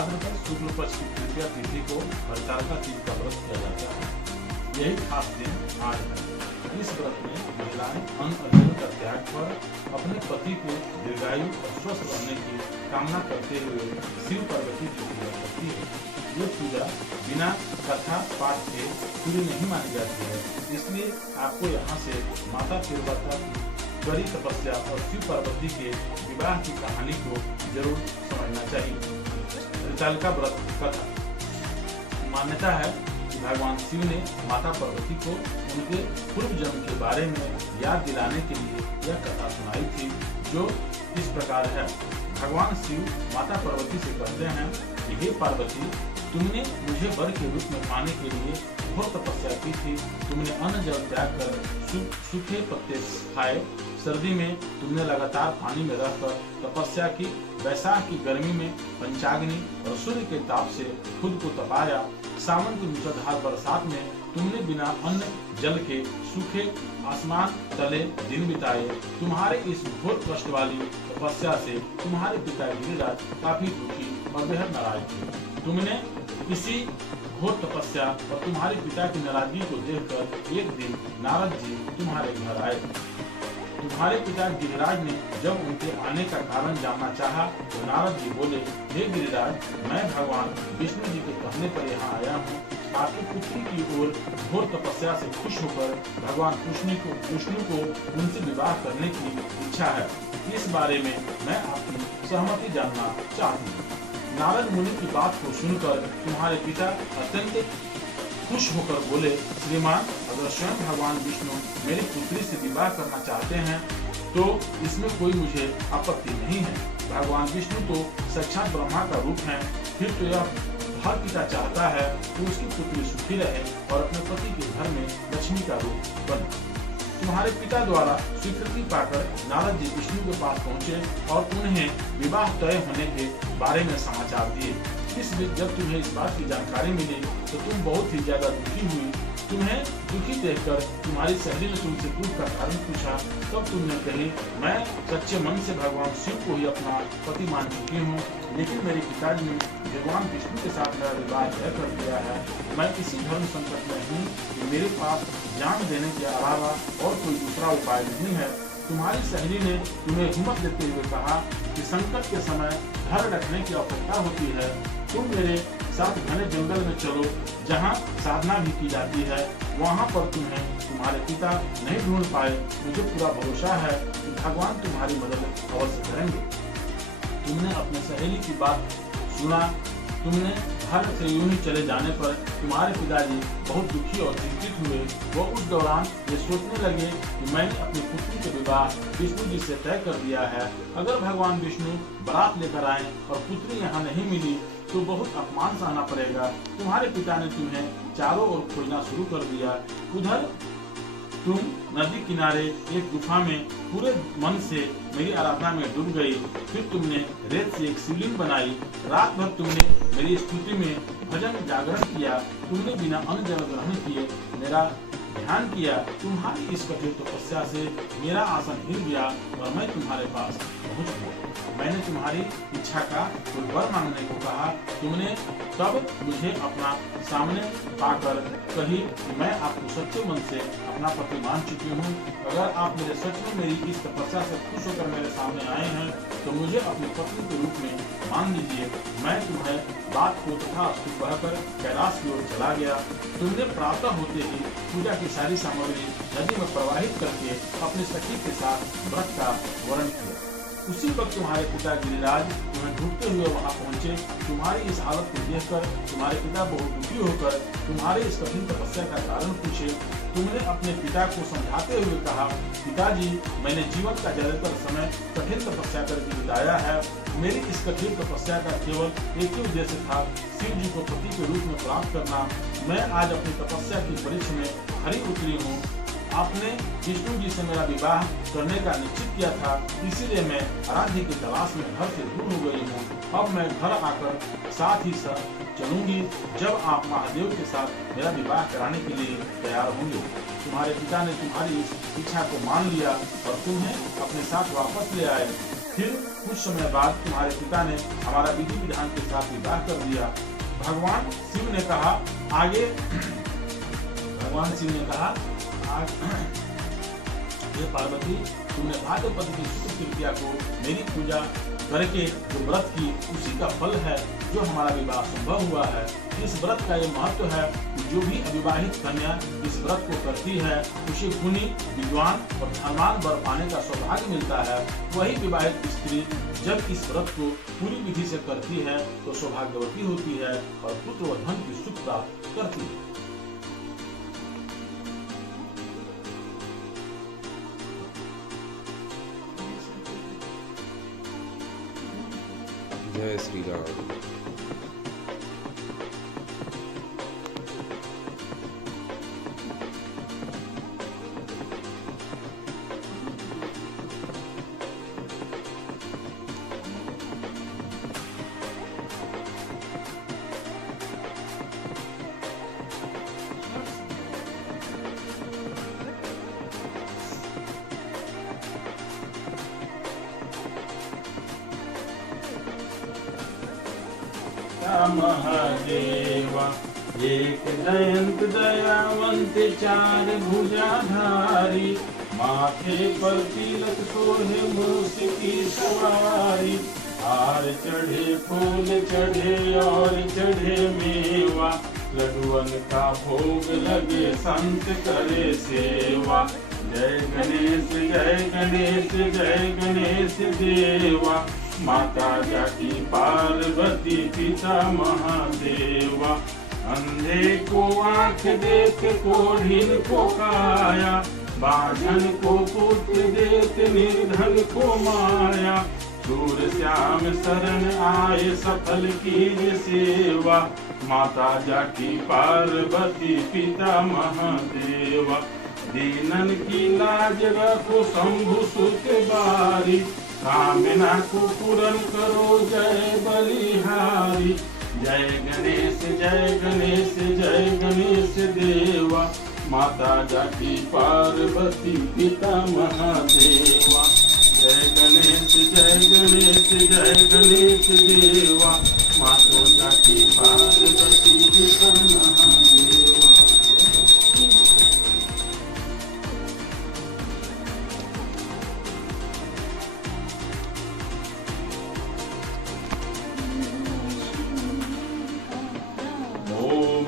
भाद्रपद शुक्ल पक्ष की तृतीया तिथि को हरतालिका तीज का व्रत किया जाता है। यही खास दिन आज है। इस व्रत में महिलाएं अन्न और जल का त्याग कर अपने पति को दीर्घायु और स्वस्थ रहने की कामना करते हुए शिव पार्वती की पूजा करती है। ये पूजा बिना कथा पाठ के पूरी नहीं मानी जाती है, इसलिए आपको यहाँ से माता तिरुपति की कड़ी तपस्या और शिव पार्वती के विवाह की कहानी को जरूर समझना चाहिए। हरतालिका व्रत कथा। मान्यता है कि भगवान शिव ने माता पार्वती को उनके पूर्व जन्म के बारे में याद दिलाने के लिए यह कथा सुनाई थी, जो इस प्रकार है। भगवान शिव माता पार्वती से कहते हैं कि हे पार्वती, तुमने मुझे वर के रूप में पाने के लिए घोर तपस्या की थी। तुमने अन्न जल त्याग कर सूखे पत्ते खाए। सर्दी में तुमने लगातार पानी में रहकर तपस्या की। वैशाख की गर्मी में पंचाग्नि और सूर्य के ताप से खुद को तपाया। सावन की मूसलाधार बरसात में तुमने बिना अन्न जल के सूखे आसमान तले दिन बिताए। तुम्हारे इस घोर कष्ट वाली तपस्या से तुम्हारे पिता गिरिराज काफी दुखी और बेहद नाराज थे। तुमने इसी घोर तपस्या और तुम्हारे पिता की नाराजगी को देखकर एक दिन नारद जी तुम्हारे घर आए। तुम्हारे पिता गिरिराज ने जब उनके आने का कारण जानना चाहा तो नारद जी बोले, हे गिरिराज, मैं भगवान विष्णु जी के कहने पर यहाँ आया हूँ। आपकी पुत्री की ओर घोर तपस्या से खुश होकर भगवान विष्णु को उनसे विवाह करने की इच्छा है। इस बारे में मैं आपकी सहमति जानना चाहती हूँ। नारद मुनि की बात को सुनकर तुम्हारे पिता अत्यंत खुश होकर बोले, श्रीमान, अगर स्वयं भगवान विष्णु मेरी पुत्री से विवाह करना चाहते हैं तो इसमें कोई मुझे आपत्ति नहीं है। भगवान विष्णु तो साक्षात ब्रह्मा का रूप है। फिर तो यह हर पिता चाहता है कि उसकी पुत्री सुखी रहे और अपने पति के घर में लक्ष्मी का रूप बने। तुम्हारे पिता द्वारा स्वीकृति पाकर नारद जी विष्णु के पास पहुँचे और उन्हें विवाह तय होने के बारे में समाचार दिए। इस बीच जब तुम्हें इस बात की जानकारी मिली तो तुम बहुत ही ज्यादा दुखी हुई। तुम्हें दुखी देखकर तुम्हारी सहेली ने तुमसे दुख का कारण पूछा। तब तुमने कही, मैं सच्चे मन से भगवान शिव को ही अपना पति मान चुकी हूँ, लेकिन मेरे पिताजी ने भगवान विष्णु के साथ मेरा विवाह तय कर दिया है। मैं इसी धर्म संकट में हूँ कि मेरे पास जान देने के अलावा और कोई दूसरा उपाय नहीं है। तुम्हारी सहेली ने तुम्हें हिम्मत देते हुए कहा कि संकट के समय घर रखने की आवश्यकता होती है। तुम मेरे साथ घने जंगल में चलो, जहाँ साधना भी की जाती है। वहाँ पर तुम्हें तुम्हारे पिता नहीं ढूंढ पाए। मुझे पूरा भरोसा है कि भगवान तुम्हारी मदद अवश्य करेंगे। तुमने अपने सहेली की बात सुना। तुमने घर से यूं ही चले जाने पर तुम्हारे पिताजी बहुत दुखी और चिंतित हुए। वो उस दौरान ये सोचने लगे कि मैंने अपनी पुत्री के विवाह विष्णु जी से तय कर दिया है। अगर भगवान विष्णु बारात लेकर आए और पुत्री यहाँ नहीं मिली तो बहुत अपमान सहना पड़ेगा। तुम्हारे पिता ने तुम्हें चारों ओर खोजना शुरू कर दिया। उधर तुम नदी किनारे एक गुफा में पूरे मन से मेरी आराधना में डूब गई। फिर तुमने रेत से एक शिवलिंग बनाई। रात भर तुमने मेरी स्तुति में भजन जागरण किया। तुमने बिना अन्न जल ग्रहण किए मेरा ध्यान किया। तुम्हारी इस कठोर तपस्या से मेरा आसन हिल गया और मैं तुम्हारे पास पहुंच गया। मैंने तुम्हारी इच्छा का कोई वर मांगने को कहा। तुमने तब मुझे अपना सामने पाकर कही कि मैं आपको सच्चे मन से अपना पति मान चुकी हूँ। अगर आप मेरे सच में मेरी इस तपस्या से खुश होकर मेरे सामने आए हैं तो मुझे अपनी पत्नी के रूप में मान लीजिए। मैं तुम्हें बात को तथास्तु कहकर कैलाश की ओर चला गया। तुमने प्रातः होते ही पूजा की सारी सामग्री नदी में प्रवाहित करके अपने सखी के साथ व्रत का वर्णन किया। उसी वक्त तुम्हारे पिता गिरिराज तुम्हें ढूंढते हुए वहां पहुंचे। तुम्हारी इस हालत को देखकर तुम्हारे पिता बहुत दुखी होकर तुम्हारे इस कठिन तपस्या का कारण पूछे। तुमने अपने पिता को समझाते हुए कहा, पिताजी, मैंने जीवन का ज्यादातर समय कठिन तपस्या करके बिताया है। मेरी इस कठिन तपस्या का केवल एक ही उद्देश्य था, शिव जी को पति के रूप में प्राप्त करना। मैं आज अपनी तपस्या की परीक्षा में खरी उतरी हूँ। आपने विष्णु जी से मेरा विवाह करने का निश्चित किया था, इसीलिए मैं आराध्य की तलाश में घर से दूर हो गई हूँ। अब मैं घर आकर साथ ही साथ चलूंगी जब आप महादेव के साथ मेरा विवाह कराने के लिए तैयार होंगे। तुम्हारे पिता ने तुम्हारी इस इच्छा को मान लिया और तुम्हें अपने साथ वापस ले आए। फिर कुछ समय बाद तुम्हारे पिता ने हमारा विधि विधान के साथ विवाह कर दिया। भगवान शिव ने कहा आगे हे पार्वती, तुमने भाद्रपद की शुक्ल तृतीया को मेरी पूजा करके जो व्रत की उसी का फल है जो हमारा विवाह संभव हुआ है। इस व्रत का ये महत्व है कि जो भी अविवाहित कन्या इस व्रत को करती है उसे गुणी, विद्वान और धनवान वर पाने का सौभाग्य मिलता है। वही विवाहित स्त्री जब इस व्रत को पूरी विधि से करती है तो सौभाग्यवती होती है और पुत्र व धन की सुख प्राप्त करती है। जय श्री राम। महादेवा एक दयंत दयावंत चार भुजाधारी, माथे पर तिलक सोहे मूस की सवारी। हार चढ़े फूल चढ़े और चढ़े मेवा, लड्डुअन का भोग लगे संत करे सेवा। जय गणेश जय गणेश जय गणेश देवा, माता जाकी पार्वती पिता महादेवा। अंधे को आंख देख कोढ़िन को काया, बाझन को पुत्र देत निर्धन को माया। सूर श्याम शरण आए सफल कीजिए सेवा, माता जाकी पार्वती पिता महादेवा। दीनन की लाज रखो शंभु सुत बारी, कामना को पूर्ण करो जय बलिहारी। जय गणेश जय गणेश जय गणेश देवा, माता जाकी पार्वती पिता महादेवा। जय गणेश जय गणेश जय गणेश देवा, माता जाकी पार्वती पिता महादेवा।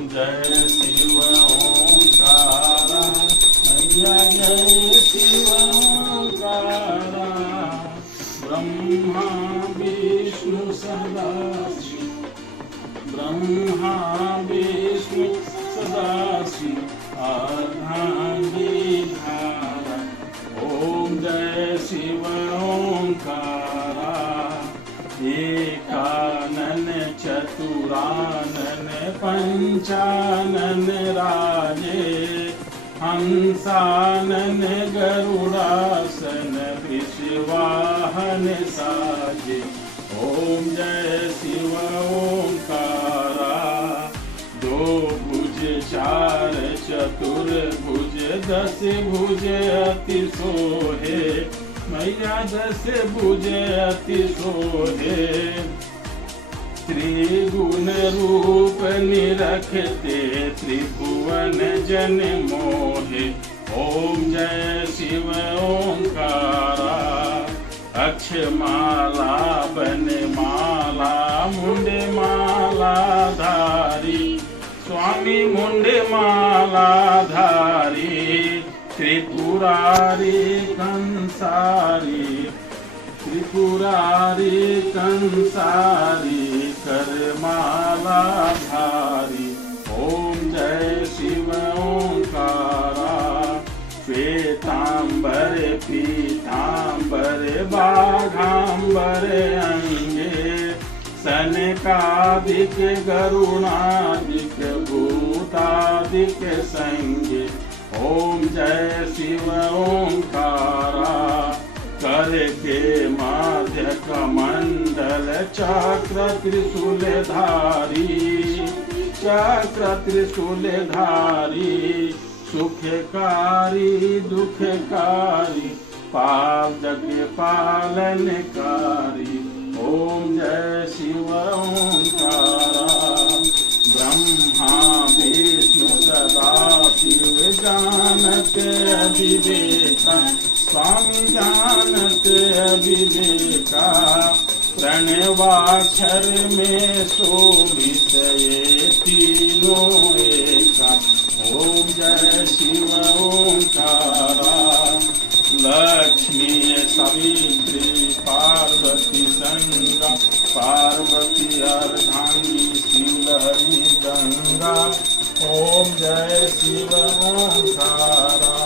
जय शिव ओंकारा, मैया जय शिव ओंकारा। ब्रह्मा विष्णु सदा शिव, ब्रह्मा विष्णु सदा शिव अर्धांगी धारा। ओम जय शिव ओंकारा, एकानन चतुरानन पंचानन राजे। हंसानन गरुड़ासन वृषवाहन साजे। ओम जय शिव ओंकारा, दो भुज चार चतुर्भुज दस भुज अति सोहे। मैया दस भुज अति सोहे, त्रिगुण रूप निरखते त्रिभुवन जन मोहे। ओम जय शिव ओंकारा, अक्षमाला बन माला मुंडे माला धारी। स्वामी मुंडे माला धारी, त्रिपुरारी कंसारी। त्रिपुरारी कंसारी कर माला धारी। ओम जय शिव ओंकारा, श्वेतांबर पीतांबर बाघांबर अंगे। सनकादिक गरुणादिक भूतादिक संगे। ओम जय शिव ओंकारा, कर के माध्य कमंडल चक्र त्रिशूल धारी। चक्र त्रिशूल धारी, सुखकारी दुखकारी। पाल जग पालनकारी। ओम जय शिव ओंकारा। ब्रह्मा विष्णु सदा शिव जानत अविवेका। स्वामी जानत अविवेका। प्रणवाक्षर में शोभित ये तीनों एका। ओम जय शिव ओंकारा। लक्ष्मी सावित्री पार्वती संगा। पार्वती अर्धांगी शिवलहरी गंगा। ओम जय शिव ओंकारा।